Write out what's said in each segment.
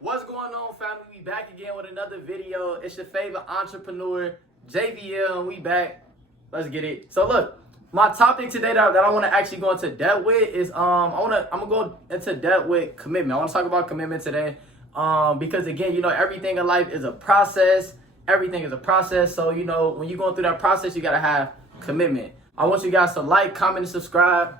What's going on, family? We back again with another video. It's your favorite entrepreneur, JVL, and we back. Let's get it. So look, my topic today that I want to actually go into depth with is I'm gonna go into depth with commitment. I want to talk about commitment today. Because again, everything in life is a process. Everything is a process. So when you're going through that process, you gotta have commitment. I want you guys to like, comment, and subscribe.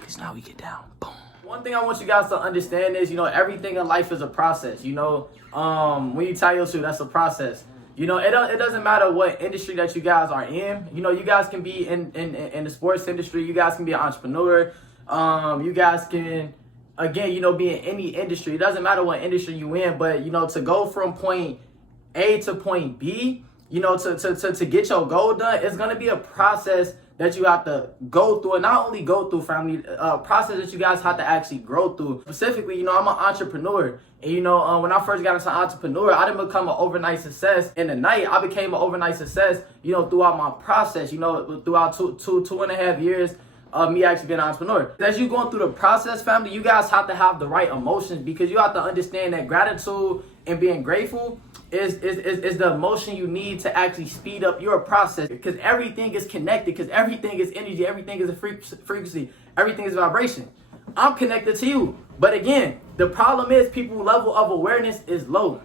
Because now we get down. Boom. One thing I want you guys to understand is, everything in life is a process. When you tie your shoe, that's a process. It doesn't matter what industry that you guys are in. You guys can be in the sports industry. You guys can be an entrepreneur. You guys can, again, be in any industry. It doesn't matter what industry you in, but, to go from point A to point B, to get your goal done, it's going to be a process that you have to go through, and not only go through, family, process that you guys have to actually grow through. Specifically, I'm an entrepreneur, and when I first got into entrepreneur, I didn't become an overnight success in the night. I became an overnight success, throughout my process, throughout two and a half years of me actually being an entrepreneur. As you going through the process, family, you guys have to have the right emotions, because you have to understand that gratitude and being grateful is the emotion you need to actually speed up your process, because everything is connected, because everything is energy, everything is a frequency, everything is vibration. I'm connected to you, but again, the problem is people's level of awareness is low.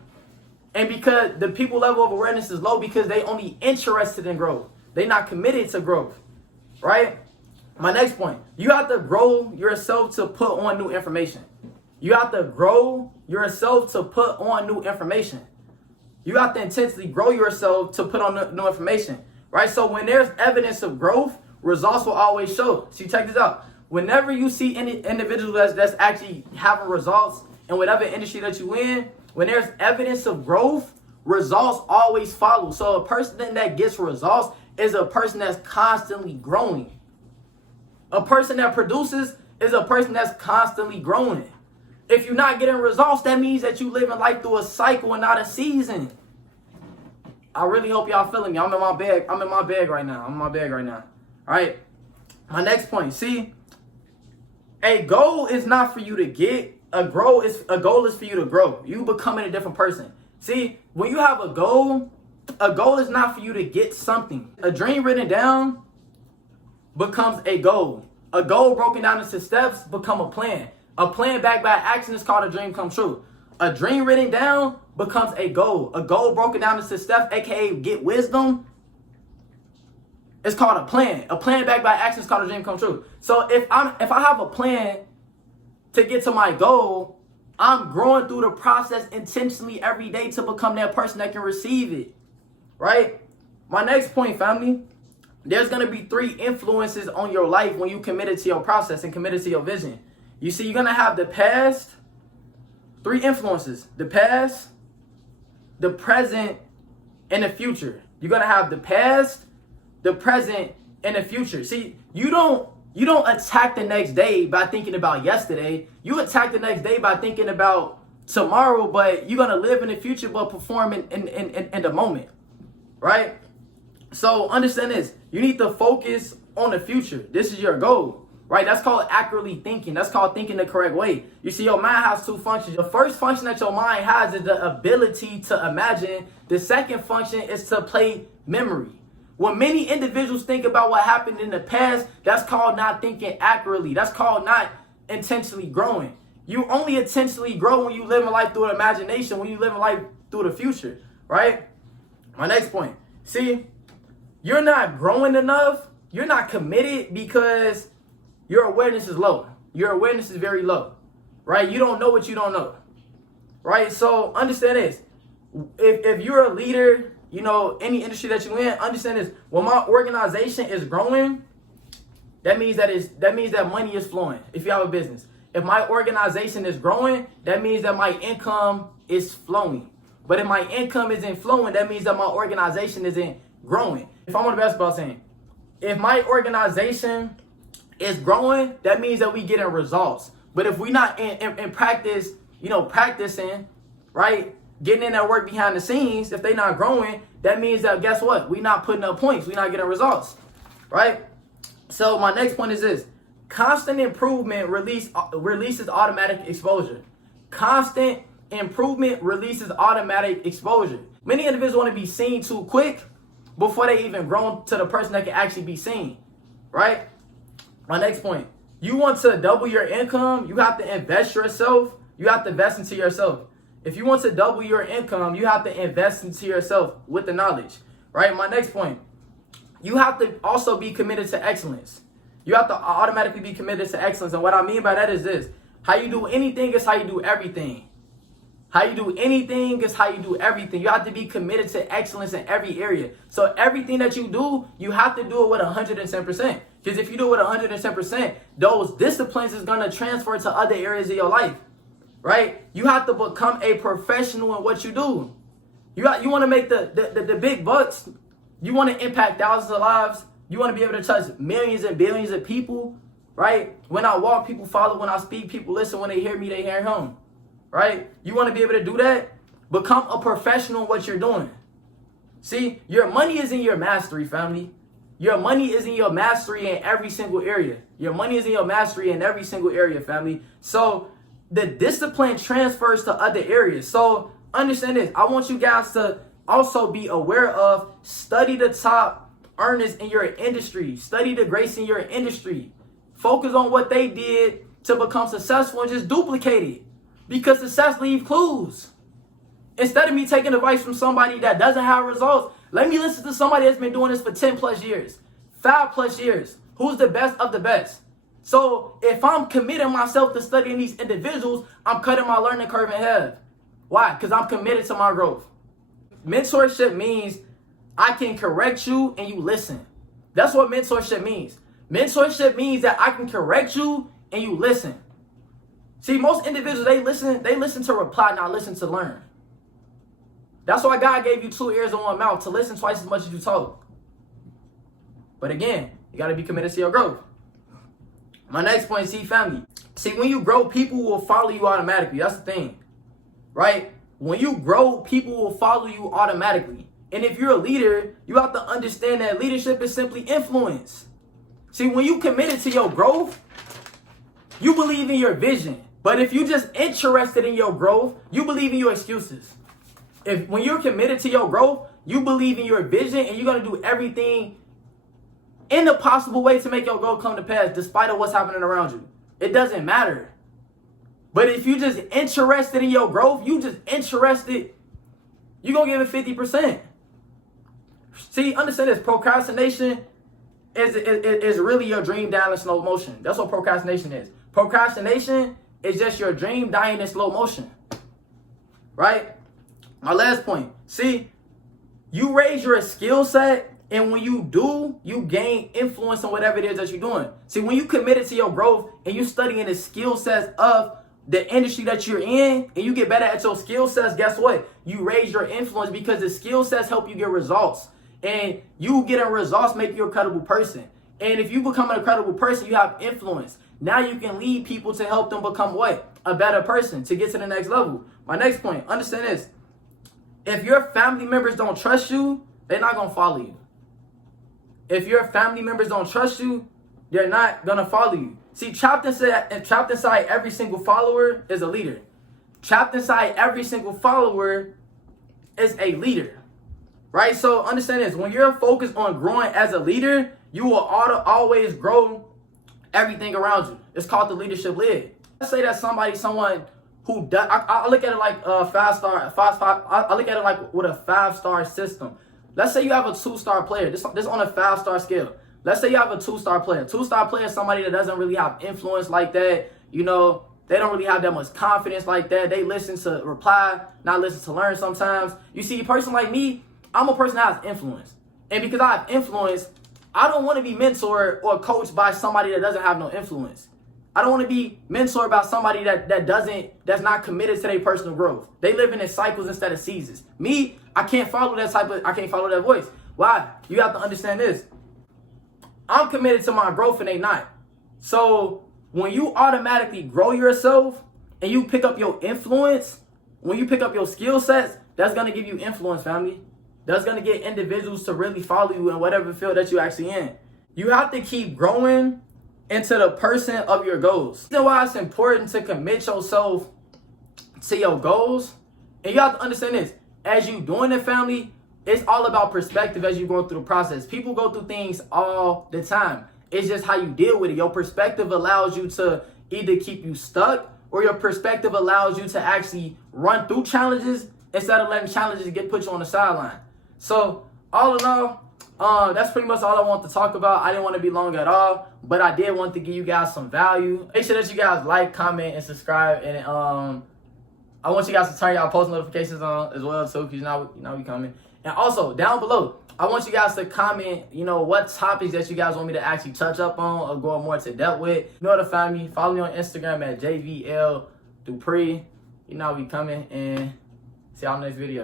And because the people level of awareness is low, because they only interested in growth, they not committed to growth, right? My next point, you have to grow yourself to put on new information. You have to grow yourself to put on new information. You have to intentionally grow yourself to put on new information, right? So when there's evidence of growth, results will always show. See, check this out. Whenever you see any individual that's actually having results in whatever industry that you in, when there's evidence of growth, results always follow. So a person that gets results is a person that's constantly growing. A person that produces is a person that's constantly growing. If you're not getting results, that means that you living life through a cycle and not a season. I really hope y'all feeling me. I'm in my bag right now. All right. My next point. See, a goal is not for you to get. A goal is for you to grow. You becoming a different person. See, when you have a goal is not for you to get something. A dream written down becomes a goal. A goal broken down into steps become a plan. A plan backed by action is called a dream come true. A dream written down becomes a goal. A goal broken down into steps, aka get wisdom, is called a plan. A plan backed by action is called a dream come true. So if I have a plan to get to my goal, I'm growing through the process intentionally every day to become that person that can receive it. Right? My next point, family, there's gonna be 3 influences on your life when you committed to your process and committed to your vision. You see, you're going to have the past, 3 influences, the past, the present, and the future. You're going to have the past, the present, and the future. See, you don't attack the next day by thinking about yesterday. You attack the next day by thinking about tomorrow, but you're going to live in the future but perform in the moment, right? So understand this. You need to focus on the future. This is your goal. Right? That's called accurately thinking. That's called thinking the correct way. You see, your mind has 2 functions. The first function that your mind has is the ability to imagine. The second function is to play memory. When many individuals think about what happened in the past, that's called not thinking accurately. That's called not intentionally growing. You only intentionally grow when you live in life through imagination, when you live in life through the future, right? My next point. See, you're not growing enough. You're not committed because your awareness is low. Your awareness is very low, right? You don't know what you don't know, right? So understand this. If you're a leader, any industry that you're in, understand this. When my organization is growing, that means that money is flowing. If you have a business, if my organization is growing, that means that my income is flowing. But if my income isn't flowing, that means that my organization isn't growing. If I'm on the basketball team, if my organization is growing, that means that we getting results. But if we not in practice, practicing, right, getting in that work behind the scenes, if they not growing, that means that, guess what? We not putting up points. We not getting results, right? So my next point is this. Constant improvement releases automatic exposure. Constant improvement releases automatic exposure. Many individuals want to be seen too quick before they even grown to the person that can actually be seen, right? My next point, you want to double your income, you have to invest yourself, you have to invest into yourself. If you want to double your income, you have to invest into yourself with the knowledge, right? My next point, you have to also be committed to excellence. You have to automatically be committed to excellence. And what I mean by that is this: how you do anything is how you do everything. How you do anything is how you do everything. You have to be committed to excellence in every area. So everything that you do, you have to do it with 110%. Because if you do it with 110%, those disciplines is going to transfer to other areas of your life, right? You have to become a professional in what you do. You want to make the big bucks. You want to impact thousands of lives. You want to be able to touch millions and billions of people, right? When I walk, people follow. When I speak, people listen. When they hear me, they hear him. Right? You want to be able to do that? Become a professional in what you're doing. See, your money is in your mastery, family. Your money is in your mastery in every single area. Your money is in your mastery in every single area, family. So the discipline transfers to other areas. So understand this. I want you guys to also be aware of, study the top earners in your industry. Study the greats in your industry. Focus on what they did to become successful and just duplicate it. Because success leaves clues. Instead of me taking advice from somebody that doesn't have results, let me listen to somebody that's been doing this for 10 plus years, 5+ years, who's the best of the best. So if I'm committing myself to studying these individuals, I'm cutting my learning curve in half. Why? Because I'm committed to my growth. Mentorship means I can correct you and you listen. That's what mentorship means. Mentorship means that I can correct you and you listen. See, most individuals, they listen to reply, not listen to learn. That's why God gave you 2 ears and 1 mouth, to listen twice as much as you talk. But again, you got to be committed to your growth. My next point, see, family. See, when you grow, people will follow you automatically. That's the thing, right? When you grow, people will follow you automatically. And if you're a leader, you have to understand that leadership is simply influence. See, when you committed to your growth, you believe in your vision. But if you're just interested in your growth, you believe in your excuses. When you're committed to your growth, you believe in your vision and you're going to do everything in the possible way to make your goal come to pass, despite of what's happening around you. It doesn't matter. But if you're just interested in your growth, you're going to give it 50%. See, understand this. Procrastination is really your dream dying in slow motion. That's what procrastination is. Procrastination is just your dream dying in slow motion. Right? My last point. See, you raise your skill set, and when you do, you gain influence on whatever it is that you're doing. See, when you committed to your growth and you studying the skill sets of the industry that you're in, and you get better at your skill sets, guess what? You raise your influence because the skill sets help you get results. And you getting results make you a credible person. And if you become a credible person, you have influence. Now you can lead people to help them become what? A better person, to get to the next level. My next point, understand this. If your family members don't trust you, they're not going to follow you. If your family members don't trust you, they're not going to follow you. See, trapped inside every single follower is a leader. Trapped inside every single follower is a leader. Right? So understand this. When you're focused on growing as a leader, you will always grow everything around you. It's called the leadership lid. Let's say that someone who does, I look at it like a 5-star, I look at it like with a 5-star system. Let's say you have a 2-star player. This on a 5-star scale. Let's say you have a 2-star player. 2-star player is somebody that doesn't really have influence like that. You know, they don't really have that much confidence like that. They listen to reply, not listen to learn sometimes. You see, a person like me, I'm a person that has influence. And because I have influence, I don't want to be mentored or coached by somebody that doesn't have no influence. I don't want to be mentored by somebody that's not committed to their personal growth. They live in cycles instead of seasons. Me, I can't follow that voice. Why? You have to understand this. I'm committed to my growth and they not. So when you automatically grow yourself and you pick up your influence, when you pick up your skill sets, that's going to give you influence, family. That's going to get individuals to really follow you in whatever field that you're actually in. You have to keep growing into the person of your goals. The reason why it's important to commit yourself to your goals. And you have to understand this. As you doing it, family, it's all about perspective as you go through the process. People go through things all the time. It's just how you deal with it. Your perspective allows you to either keep you stuck, or your perspective allows you to actually run through challenges instead of letting challenges put you on the sideline. So all in all, that's pretty much all I want to talk about. I didn't want to be long at all, but I did want to give you guys some value. Make sure that you guys like, comment, and subscribe. And I want you guys to turn y'all post notifications on as well too, because you know we coming. And also down below, I want you guys to comment, what topics that you guys want me to actually touch up on or go more to depth with. You know how to find me. Follow me on Instagram at JVL Dupree. You know we coming, and see y'all in the next video.